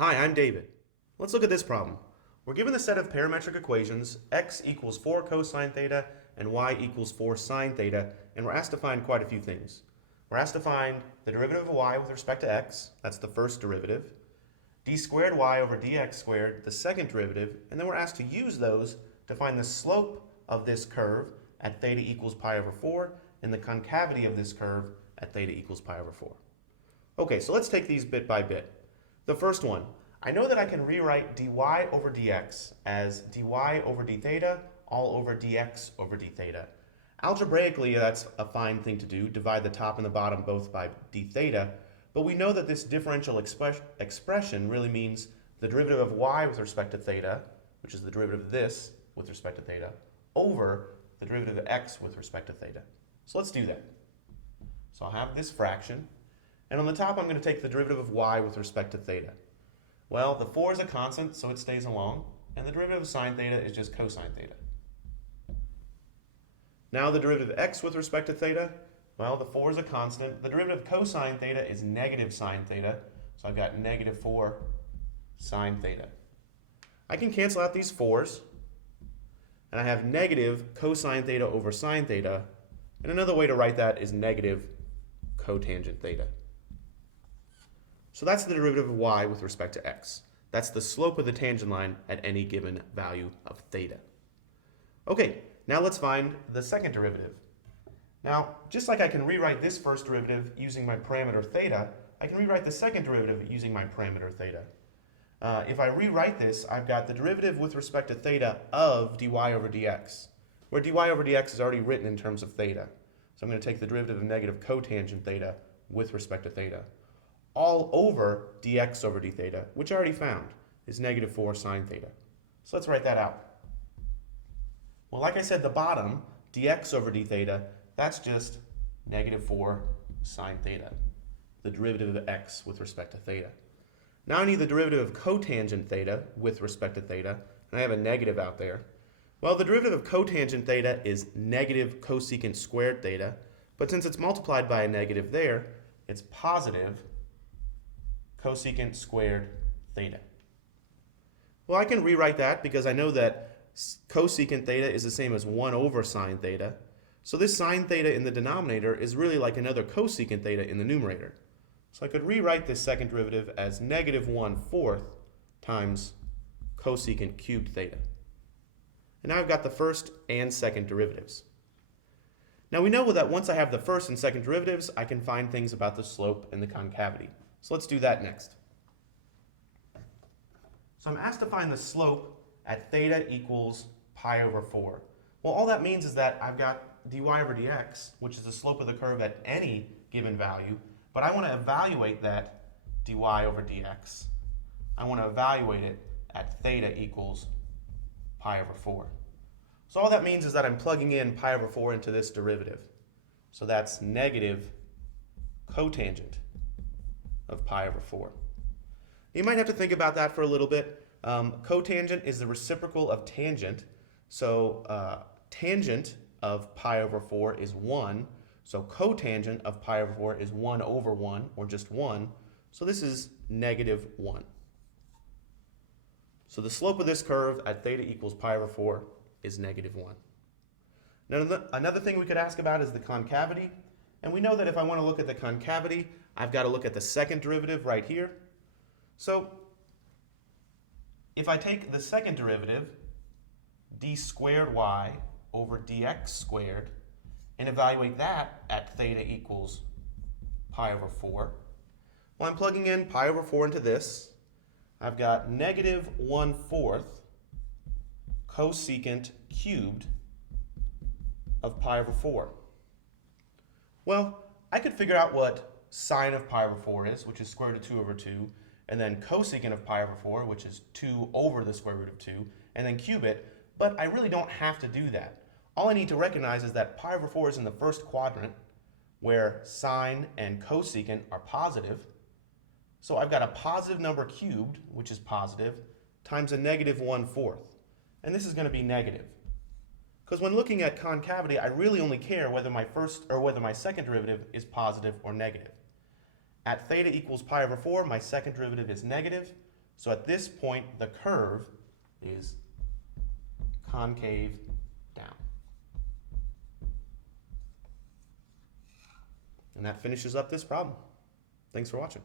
Hi, I'm David. Let's look at this problem. We're given the set of parametric equations x equals 4 cosine theta and y equals 4 sine theta, and we're asked to find quite a few things. We're asked to find the derivative of y with respect to x, that's the first derivative, d squared y over dx squared, the second derivative, and then we're asked to use those to find the slope of this curve at theta equals pi over 4 and the concavity of this curve at theta equals pi over 4. Okay, so let's take these bit by bit. The first one, I know that I can rewrite dy over dx as dy over d theta all over dx over d theta. Algebraically, that's a fine thing to do, divide the top and the bottom both by d theta, but we know that this differential expression really means the derivative of y with respect to theta, which is the derivative of this with respect to theta, over the derivative of x with respect to theta. So let's do that. So I'll have this fraction, and on the top I'm going to take the derivative of y with respect to theta. Well, the 4 is a constant, so it stays along, and the derivative of sine theta is just cosine theta. Now the derivative of x with respect to theta, well, the 4 is a constant. The derivative of cosine theta is negative sine theta, so I've got negative 4 sine theta. I can cancel out these 4's, and I have negative cosine theta over sine theta, and another way to write that is negative cotangent theta. So that's the derivative of y with respect to x. That's the slope of the tangent line at any given value of theta. Okay, now let's find the second derivative. Now, just like I can rewrite this first derivative using my parameter theta, I can rewrite the second derivative using my parameter theta. If I rewrite this, I've got the derivative with respect to theta of dy over dx, where dy over dx is already written in terms of theta. So I'm going to take the derivative of negative cotangent theta with respect to theta, all over dx over d theta, which I already found is negative 4 sine theta. So let's write that out. Well, like I said, the bottom, dx over d theta, that's just negative 4 sine theta, the derivative of x with respect to theta. Now I need the derivative of cotangent theta with respect to theta, and I have a negative out there. Well, the derivative of cotangent theta is negative cosecant squared theta, but since it's multiplied by a negative there, it's positive cosecant squared theta. Well, I can rewrite that because I know that cosecant theta is the same as 1 over sine theta. So this sine theta in the denominator is really like another cosecant theta in the numerator. So I could rewrite this second derivative as negative 1/4 times cosecant cubed theta. And now I've got the first and second derivatives. Now we know that once I have the first and second derivatives, I can find things about the slope and the concavity. So let's do that next. So I'm asked to find the slope at theta equals pi over 4. Well, all that means is that I've got dy over dx, which is the slope of the curve at any given value, but I want to evaluate that dy over dx. I want to evaluate it at theta equals pi over 4. So all that means is that I'm plugging in pi over 4 into this derivative. So that's negative cotangent of pi over 4. You might have to think about that for a little bit. Cotangent is the reciprocal of tangent. So tangent of pi over 4 is 1. So cotangent of pi over 4 is 1 over 1, or just 1. So this is negative 1. So the slope of this curve at theta equals pi over 4 is negative 1. Now another thing we could ask about is the concavity. And we know that if I want to look at the concavity, I've got to look at the second derivative right here. So if I take the second derivative, d squared y over dx squared, and evaluate that at theta equals pi over 4, well, I'm plugging in pi over 4 into this. I've got negative 1/4 cosecant cubed of pi over 4. Well, I could figure out what sine of pi over 4 is, which is square root of 2 over 2, and then cosecant of pi over 4, which is 2 over the square root of 2, and then cube it, but I really don't have to do that. All I need to recognize is that pi over 4 is in the first quadrant, where sine and cosecant are positive. So I've got a positive number cubed, which is positive, times a negative 1/4. And this is going to be negative. Because when looking at concavity, I really only care whether my first or whether my second derivative is positive or negative. At theta equals pi over 4, my second derivative is negative, So at this point, the curve is concave down. And that finishes up this problem. Thanks for watching.